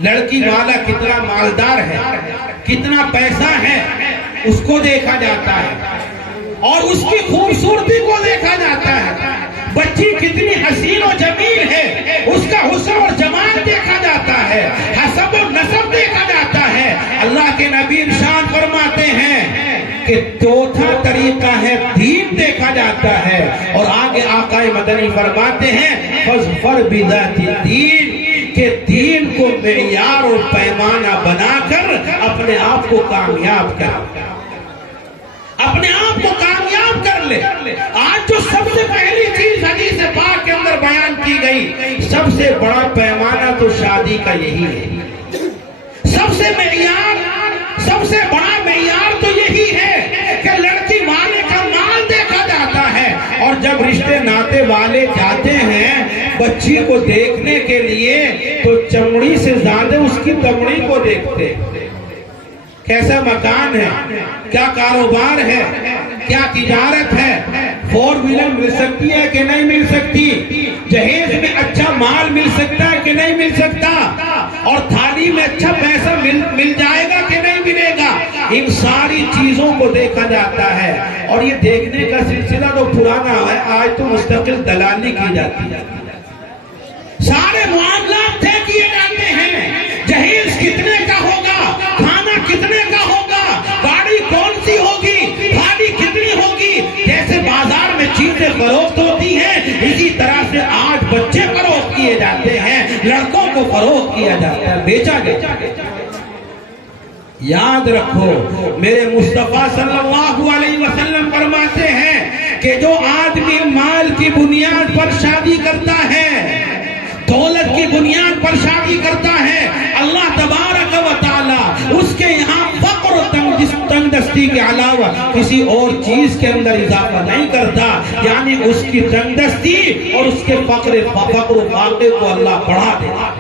لڑکی والا کتنا مالدار ہے، کتنا پیسہ ہے اس کو دیکھا جاتا ہے اور اس کی خوبصورتی کو دیکھا جاتا ہے، بچی کتنی حسین و جمیل ہے اس کا حسن اور جمال دیکھا جاتا ہے، حسب و نسب دیکھا جاتا ہے۔ اللہ کے نبی ارشاد فرماتے ہیں کہ چوتھا طریقہ ہے دین دیکھا جاتا ہے، اور آگے آقا مدنی فرماتے ہیں فاظفر بذات الدین، کہ دین کو معیار اور پیمانہ بنا کر اپنے آپ کو کامیاب کر۔ اپنے آپ کو کامیاب کر لے۔ آج جو سب سے پہلی چیز حدیث پاک کے اندر بیان کی گئی، سب سے بڑا پیمانہ تو شادی کا یہی ہے۔ سب سے بڑا معیار تو یہی ہے کہ لڑکی والے کا مال دیکھا جاتا ہے، اور جب رشتے ناتے والے جاتے ہیں بچی کو دیکھنے کے لیے تو چمڑی سے زیادہ اس کی تمڑی کو دیکھتے۔ کیسا مکان ہے، کیا کاروبار ہے، کیا تجارت ہے، 4 ویلر مل سکتی ہے کہ نہیں مل سکتی، جہیز میں اچھا مال مل سکتا ہے کہ نہیں مل سکتا، اور تھالی میں اچھا پیسہ مل جائے گا کہ نہیں ملے گا۔ ان ساری چیزوں کو دیکھا جاتا ہے، اور یہ دیکھنے کا سلسلہ تو پرانا ہے، آج تو مستقل دلالی کی جاتی ہے۔ سارے معاملات طے کیے جاتے ہیں، جہیز کتنے کا ہوگا، کھانا کتنے کا ہوگا، گاڑی کون سی ہوگی، تھالی کتنی ہوگی۔ جیسے بازار میں چیزیں فروخت ہوتی ہیں، اسی طرح سے آج بچے فروخت کیے جاتے ہیں، لڑکوں کو فروخت کیا جاتا ہے، بیچا گیا۔ یاد رکھو میرے مصطفیٰ صلی اللہ علیہ وسلم فرماتے ہیں کہ جو آدمی مال کی بنیاد پر شادی کرتا ہے، دولت کی بنیاد پر شادی کرتا ہے، اللہ تبارک و تعالی اس کے یہاں فقر و تنگ دستی کے علاوہ کسی اور چیز کے اندر اضافہ نہیں کرتا، یعنی اس کی تنگ دستی اور اس کے فقر و فاقے کو اللہ بڑھا دیتا،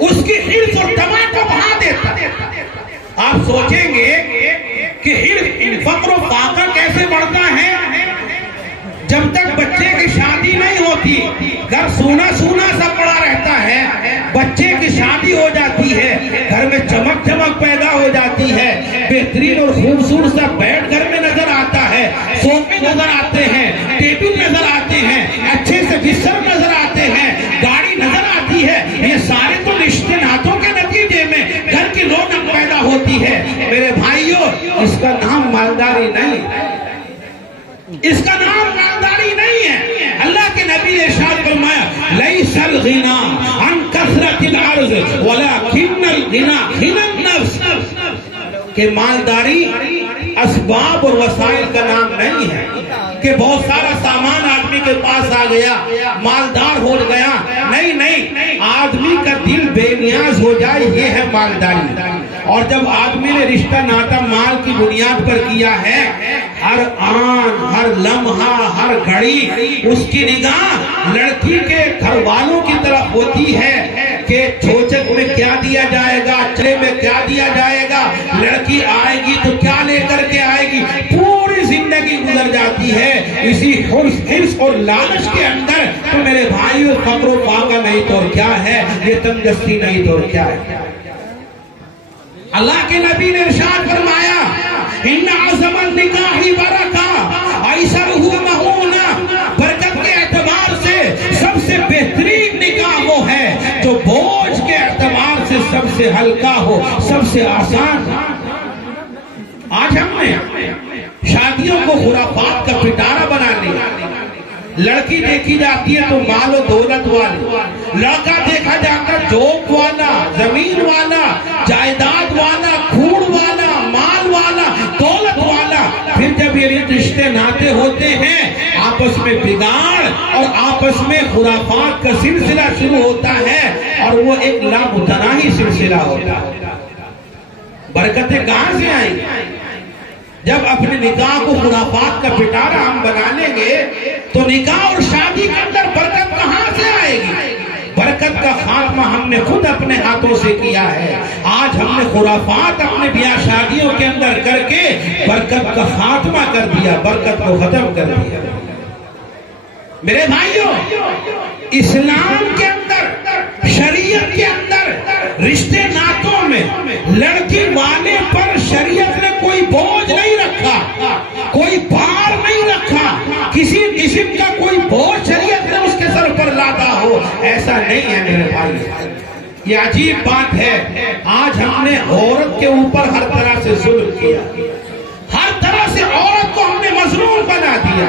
اس کی حرص اور طمع کو بڑھا دیتا۔ آپ سوچیں گے کہ فقر و فاقہ کیسے بڑھتا ہے؟ جب تک بچے کی شادی نہیں ہوتی، گھر سونا سونا سا پڑا رہتا ہے، بچے کی شادی ہو جاتی ہے، گھر میں چمک پیدا ہو جاتی ہے، بہترین اور خوبصورت سا بیڈ گھر میں نظر آتا ہے، صوفے نظر آتے ہیں، ٹیبل نظر آتے ہیں، اچھے سے بستر نظر آتے ہیں، گاڑی نظر آتی ہے، یہ سارے تو رشتے ناتوں کے نتیجے میں گھر کی رونق پیدا ہوتی ہے۔ میرے بھائیوں، اس کا نام مالداری نہیں، اس کا نام مالداری نہیں ہے۔ اللہ کے نبی نے ارشاد فرمایا لیس الغنا عن کثرت العرض ولکن الغنا غنی النفس، کہ مالداری اسباب اور وسائل کا نام نہیں ہے، کہ بہت سارا سامان آدمی کے پاس آ گیا مالدار ہو گیا، نہیں، آدمی کا دل بے نیاز ہو جائے، یہ ہے مالداری۔ اور جب آدمی نے رشتہ ناتا مال کی بنیاد پر کیا ہے، ہر آن، ہر لمحہ، ہر گھڑی اس کی نگاہ لڑکی کے گھر والوں کی طرف ہوتی ہے کہ چھوچک میں کیا دیا جائے گا، چلے میں کیا دیا جائے گا، لڑکی آئے گی تو کیا لے کر کے آئے گی، پوری زندگی گزر جاتی ہے اسی حرص اور لالچ کے اندر۔ تو میرے بھائیو، فقر و فاقہ نہیں تو کیا ہے، یہ تنگ دستی نہیں تو کیا ہے۔ اللہ کے نبی نے ارشاد فرمایا ان اعظم النکاح برکہ ایسرہ مہونہ، برکت کے اعتبار سے سب سے بہترین نکاح وہ ہے جو بوجھ کے اعتبار سے سب سے ہلکا ہو، سب سے آسان۔ آج ہم نے شادیوں کو خرافات کا پٹارا بنا لیا، لڑکی دیکھی جاتی ہے تو مال و دولت والی، لڑکا دیکھا جاتا جوب والا، زمین والا، جائیداد والا، کھوڑ والا، مال والا، دولت والا۔ پھر جب یہ رشتے ناتے ہوتے ہیں، آپس میں بگاڑ اور آپس میں خرافات کا سلسلہ شروع ہوتا ہے، اور وہ ایک لامتناہی سلسلہ ہوتا ہے۔ برکتیں کہاں سے آئیں؟ جب اپنے نکاح کو خرافات کا پٹارا ہم بنا لیں گے تو نکاح اور شادی کے اندر برکت کہاں سے آئے گی؟ برکت کا خاتمہ ہم نے خود اپنے ہاتھوں سے کیا ہے۔ آج ہم نے خرافات اپنے بیاہ شادیوں کے اندر کر کے برکت کا خاتمہ کر دیا، برکت کو ختم کر دیا۔ میرے بھائیوں، اسلام کے اندر، شریعت کے اندر رشتے ناتوں میں لڑکی والے پر شریعت نے کوئی بوجھ نہیں رکھا، کوئی بھار نہیں رکھا، کسی قسم کا کوئی بوجھ شریعت نے اس کے سر پر لادا ہو، ایسا نہیں ہے میرے بھائی۔ یہ عجیب بات ہے، آج ہم نے عورت کے اوپر ہر طرح سے ظلم کیا، ہر طرح سے عورت کو ہم نے مظلوم بنا دیا۔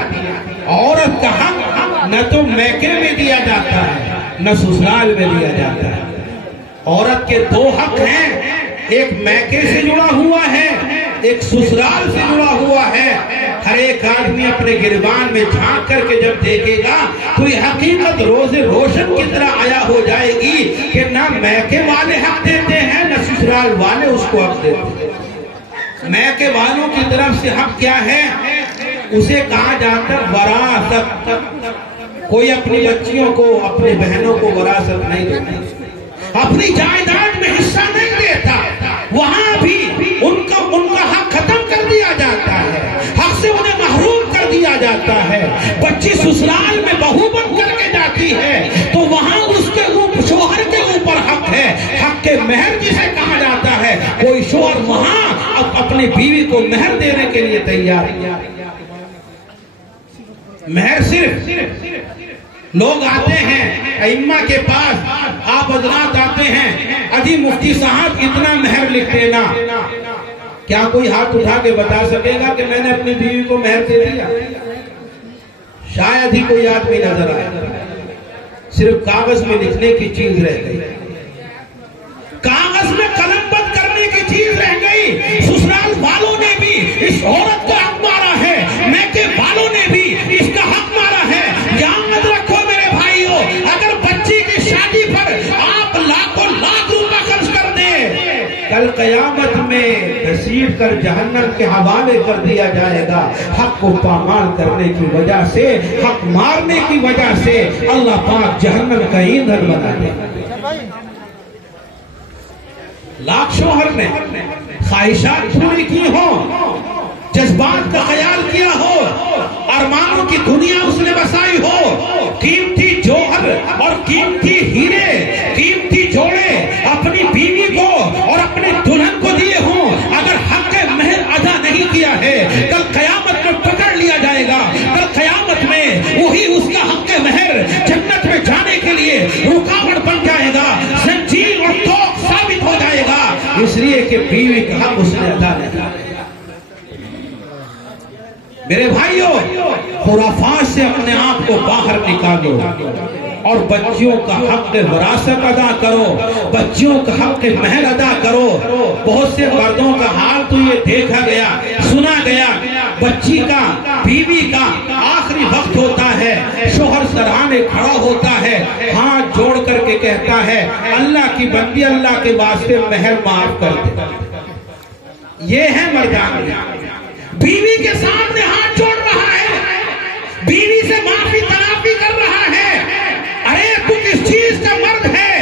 عورت کا حق نہ تو میکے میں دیا جاتا ہے نہ سسرال میں دیا جاتا ہے۔ عورت کے دو حق ہیں، ایک میکے سے جڑا ہوا ہے ایک سسرال سے جڑا ہوا ہے. ہر ایک آدمی اپنے گریبان میں جھانک کر کے جب دیکھے گا تو یہ حقیقت روز روشن کی طرح آیا ہو جائے گی کہ نہ میکے والے حق دیتے ہیں نہ سسرال والے اس کو حق دیتے ہیں. میکے والوں کی طرف سے حق کیا ہے؟ اسے کہا جاتا ہے وراثت. کوئی اپنی بچیوں کو اپنی بہنوں کو وراثت نہیں دیتا، اپنی جائیداد میں حصہ نہیں دیتا. وہاں بھی ان کا حق ختم کر دیا جاتا ہے، حق سے انہیں محروم کر دیا جاتا ہے. بچی سسرال میں بہو بن کر کے جاتی ہے تو وہاں اس کے اوپر شوہر کے اوپر حق ہے، حق کے مہر جسے کہا جاتا ہے. کوئی شوہر وہاں اپنی بیوی کو مہر دینے کے لیے تیار ہے. مہر صرف لوگ آتے ہیں ائمہ کے پاس، آپ حضرات آتے ہیں، اجی مفتی صاحب اتنا مہر لکھ دینا. کیا کوئی ہاتھ اٹھا کے بتا سکے گا کہ میں نے اپنی بیوی کو مہر دے دیا؟ شاید ہی کوئی آدمی نظر آئے. صرف کاغذ میں لکھنے کی چیز رہ گئی، کاغذ میں قلم بند کرنے کی چیز رہ گئی. سسرال والوں نے بھی اس عورت کو حق مارا ہے، میکے والوں نے بھی اس کا حق مارا ہے. یاد رکھو میرے بھائیو، اگر بچی کی شادی پر آپ لاکھوں لاکھ روپے خرچ کر دیں، کل قیامت میں گھسیٹ کر جہنم کے حوالے کر دیا جائے گا. حق کو پامال کرنے کی وجہ سے، حق مارنے کی وجہ سے اللہ پاک جہنم کا ایندھن بنا دے گا. لاکھ شوہر نے خواہشات پوری کی ہو، جذبات کا خیال کیا ہو، ارمانوں کی دنیا اس نے بسائی ہو، قیمتی جوہر اور قیمتی ہیرے، قیمتی جوڑے اپنی بیوی کو اور اپنے دلہن کو دیے ہوں، اگر حق مہر ادا نہیں کیا ہے کل قیامت میں پکڑ لیا جائے گا. کل قیامت میں وہی اس کا حق مہر جنت میں جانے کے لیے رکاوٹ بن جائے گا، زنجیر اور توق ثابت ہو جائے گا، اس لیے کہ بیوی کا حق اس نے ادا نہیں کیا. میرے بھائیوں، خرافات سے اپنے آپ کو باہر نکالو اور بچیوں کا حق وراثت ادا کرو، بچیوں کا حق مہر ادا کرو. بہت سے مردوں کا حال تو یہ دیکھا گیا، سنا گیا، بچی کا، بیوی کا آخری وقت ہوتا ہے، شوہر سرانے کھڑا ہوتا ہے، ہاتھ جوڑ کر کے کہتا ہے اللہ کی بندی، اللہ کے واسطے مہر معاف کر دے. یہ ہے مردان. بیوی کے سامنے ہاتھ جوڑ رہا ہے، بیوی سے معافی تلافی کر رہا ہے. ارے تو کس چیز کا مرد ہے؟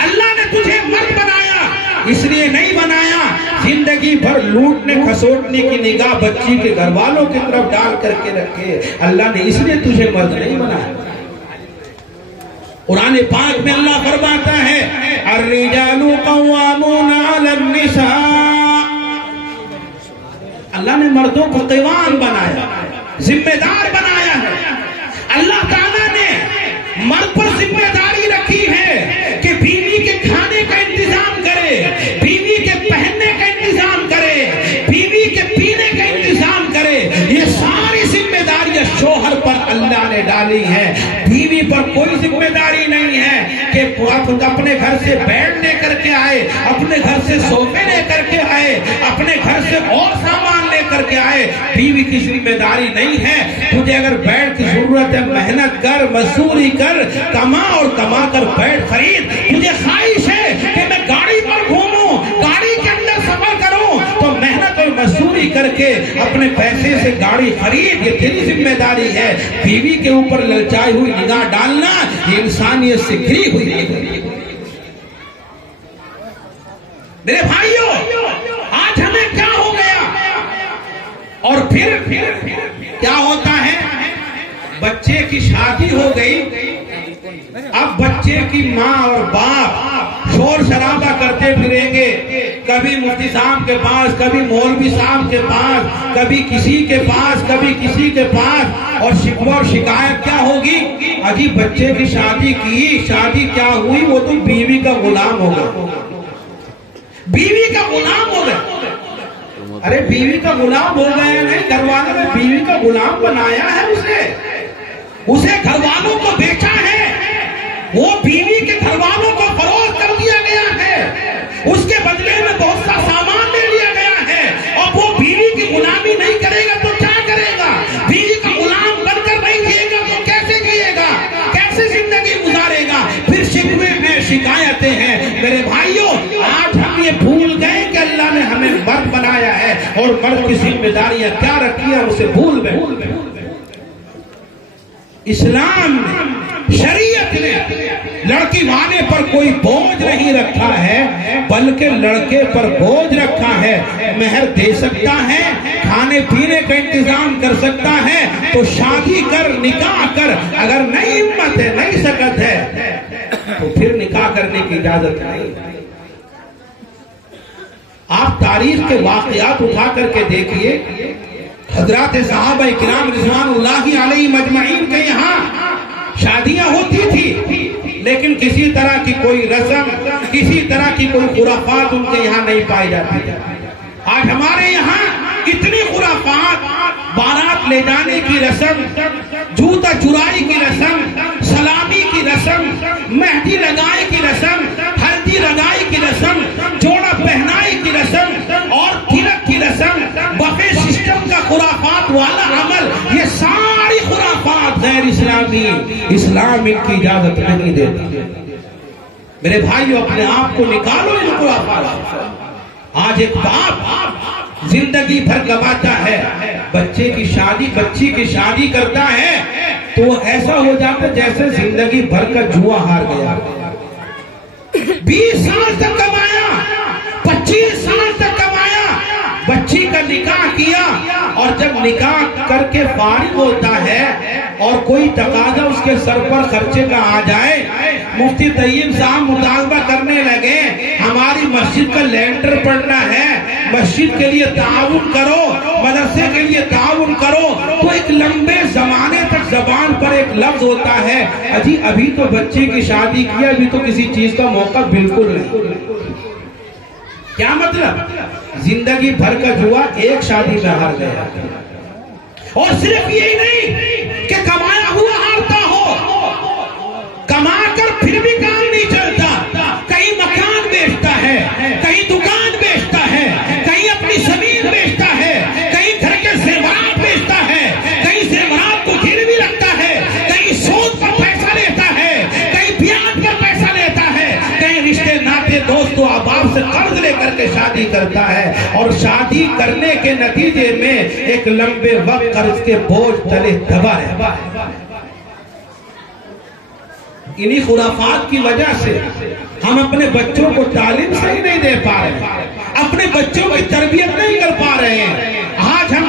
اللہ نے تجھے مرد بنایا، اس لیے نہیں بنایا زندگی بھر لوٹنے کھسوٹنے کی نگاہ بچی کے گھر والوں کی طرف ڈال کر کے رکھے. اللہ نے اس لیے تجھے مرد نہیں بنایا. قرآن پاک میں اللہ فرماتا ہے الرجال قوامون علی النساء. اللہ نے مردوں کو قوام بنایا، ذمہ دار بنایا ہے. اللہ تعالیٰ نے مرد پر ذمہ داری رکھی ہے کہ بیوی کے کھانے کا انتظام کرے، بیوی کے پہننے کا انتظام کرے، بیوی کے پینے کا انتظام کرے. یہ ساری ذمہ داریاں شوہر پر اللہ نے ڈالی ہیں. بیوی پر کوئی ذمہ داری نہیں ہے کہ اپنے گھر سے بیڈ لے کر کے آئے، اپنے گھر سے صوفے لے کر کے آئے، اپنے گھر سے اور سامان لے کر کے آئے. بیوی کی ذمہ داری نہیں ہے. تجھے اگر بیڈ کی ضرورت ہے محنت کر، مزدوری کر، کما اور کما کر بیڈ خرید. تجھے خواہش ہے کہ میں گاڑی پر گھوموں، گاڑی کے اندر سفر کروں، تو محنت اور مزدوری کر کے اپنے پیسے سے گاڑی خرید. یہ تیری ذمہ داری ہے. بیوی کے اوپر للچائی ہوئی نگاہ ڈالنا یہ انسانیت سے گری ہوئی ہے. میرے بھائیوں، آج ہمیں کیا ہو گیا اور پھر کیا ہوتا ہے؟ بچے کی شادی ہو گئی، اب بچے کی ماں اور باپ شور شرابہ کرتے پھریں گے، کبھی مفتی صاحب کے پاس، کبھی مولوی صاحب کے پاس، کبھی کسی کے پاس، کبھی کسی کے پاس. اور شکوہ اور شکایت کیا ہوگی؟ اجی بچے کی شادی کی، شادی کیا ہوئی؟ وہ تو بیوی کا غلام ہوگا، بیوی کا غلام ہو گیا. ارے بیوی کا غلام ہو گیا نہیں، گھر والوں نے بیوی کا غلام بنایا ہے. اسے گھر والوں کو بیچا ہے، وہ بیوی کے گھر والوں کو فروخت کر دیا گیا ہے، اس کے بدلے میں بہت سا سامان لے لیا گیا ہے اور وہ یہ بھول گئے کہ اللہ نے ہمیں مرد بنایا ہے اور مرد کی ذمہ داریاں کیا رکھی ہیں اسے بھول گئے۔ اسلام نے، شریعت نے لڑکی والے پر کوئی بوجھ نہیں رکھا ہے، بلکہ لڑکے پر بوجھ رکھا ہے۔ مہر دے سکتا ہے، کھانے پینے کا انتظام کر سکتا ہے تو شادی کر، نکاح کر۔ اگر نہیں ہمت ہے، نہیں سکت ہے تو پھر نکاح کرنے کی اجازت نہیں۔ آپ تاریخ کے واقعات اٹھا کر کے دیکھیے، حضرات صحابہ کرام رضوان اللہ علیہ مجمعین کے یہاں شادیاں ہوتی تھی، لیکن کسی طرح کی کوئی رسم، کسی طرح کی کوئی خرافات ان کے یہاں نہیں پائی جاتی۔ آج ہمارے یہاں اتنی خرافات، بارات لے جانے کی رسم، جوتا چرائی کی رسم، سلامی کی رسم، مہندی لگائی کی رسم، ہلدی لگائی کی رسم، جوڑا پہنائی کی رسم اور تلک کی رسم، بفے سسٹم کا خرافات والا عمل، یہ ساری خرافات غیر اسلامی، اسلام ان کی اجازت نہیں دیتا۔ میرے بھائیو، اپنے آپ کو نکالو ان خرافات سے۔ آج ایک باپ زندگی بھر کماتا ہے، بچی کی شادی کرتا ہے تو وہ ایسا ہو جاتا جیسے زندگی بھر کا جوا ہار گیا۔ 20 سال تک کمایا، 25 سال تک کمایا، بچی کا نکاح کیا، اور جب نکاح کر کے فارغ ہوتا ہے اور کوئی تقاضا اس کے سر پر خرچے کا آ جائے، مفتی طیب صاحب مطالبہ کرنے لگے ہماری مسجد کا لینٹر پڑنا ہے، مسجد کے لیے تعاون کرو، مدرسے کے لیے تعاون کرو، تو ایک لمبے زمانے تک زبان پر ایک لفظ ہوتا ہے، اجی ابھی تو بچے کی شادی کیا، ابھی تو کسی چیز کا موقع بالکل نہیں۔ کیا مطلب؟ زندگی بھر کا جوا ایک شادی میں ہار گیا۔ اور صرف یہی نہیں کہ کمایا ہوا ہارتا ہو، کما کر پھر بھی کام نہیں چلتا، کہیں مکان بیچتا ہے، کہیں دکان بیچتا ہے، کہیں اپنی زمین بیچتا ہے، کہیں گھر کے زیورات بیچتا ہے، کہیں زیورات کو گروی رکھتا ہے، کہیں سود پر پیسہ لیتا ہے، کہیں بیاج پر پیسہ لیتا ہے، کہیں رشتے ناتے دوست و احباب سے قرض لے کر کے شادی کرتا ہے، اور شادی کرنے کے نتیجے میں ایک لمبے وقت قرض کے بوجھ تلے دبا رہتا ہے۔ انہی خرافات کی وجہ سے ہم اپنے بچوں کو تعلیم صحیح نہیں دے پا رہے، اپنے بچوں کی تربیت نہیں کر پا رہے ہیں۔ آج ہم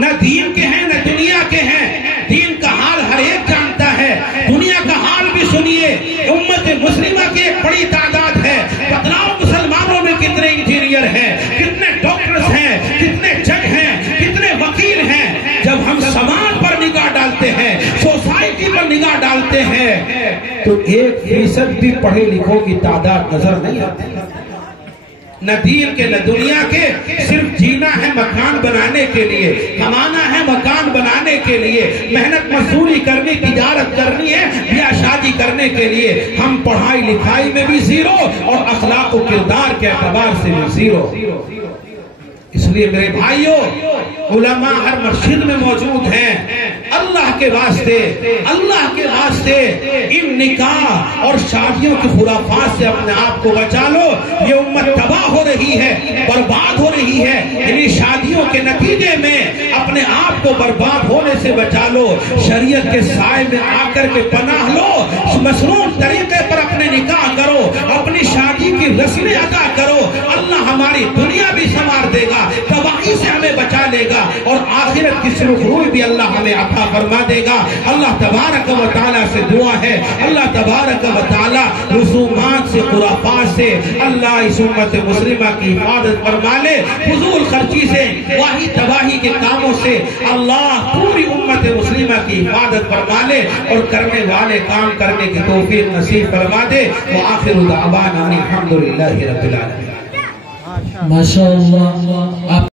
نہ دین کے ہیں نہ دنیا کے ہیں، دین کا حال ہر ایک جانتا ہے، دنیا کا حال بھی سنیے۔ امت مسلمہ کی ایک بڑی تعداد ہے، بتلاؤ مسلمانوں میں کتنے انجینئر ہیں، کتنے ڈاکٹرز ہیں، کتنے جج ہیں، کتنے وکیل ہیں۔ جب ہم سماج پر نگاہ ڈالتے ہیں، سوسائٹی پر نگاہ ڈالتے ہیں، تو 1% بھی پڑھے لکھوں کی تعداد نظر نہیں آتی۔ نہ دین کے نہ دنیا کے، صرف جینا ہے مکان بنانے کے لیے، کمانا ہے مکان بنانے کے لیے، محنت مزدوری کرنی، تجارت کرنی ہے یا شادی کرنے کے لیے۔ ہم پڑھائی لکھائی میں بھی زیرو اور اخلاق و کردار کے اعتبار سے بھی زیرو۔ اس لیے میرے بھائیوں، علماء ہر مسجد میں موجود ہیں، اللہ کے واسطے ان نکاح اور شادیوں کی خرافات سے اپنے آپ کو بچا لو۔ یہ امت تباہ ہو رہی ہے، برباد ہو رہی ہے، انہی شادیوں کے نتیجے میں اپنے آپ کو برباد ہونے سے بچا لو۔ شریعت کے سائے میں آ کر کے پناہ لو، مصنون طریقے پر اپنے نکاح کرو، اپنی شادی کی رسمیں ادا کرو، اللہ ہماری دنیا بھی سنوار دے گا، تباہی سے ہمیں بچا لے گا، اور آخرت کی سرخروئی بھی اللہ ہمیں عطا فرما دے گا۔ اللہ تبارک و تعالیٰ سے دعا ہے، اللہ تبارک و تعالیٰ رسومات سے، خرافات سے اللہ اس امت مسلمہ کی حفاظت فرما لے، فضول خرچی سے، واہی تباہی کے کاموں سے اللہ پوری امت مسلمہ کی حفاظت فرما لے، اور کرنے والے کام کرنے کی توفیق نصیب فرما دے۔ وآخر دعوانا الحمدللہ رب العالمین۔ ماشاءاللہ۔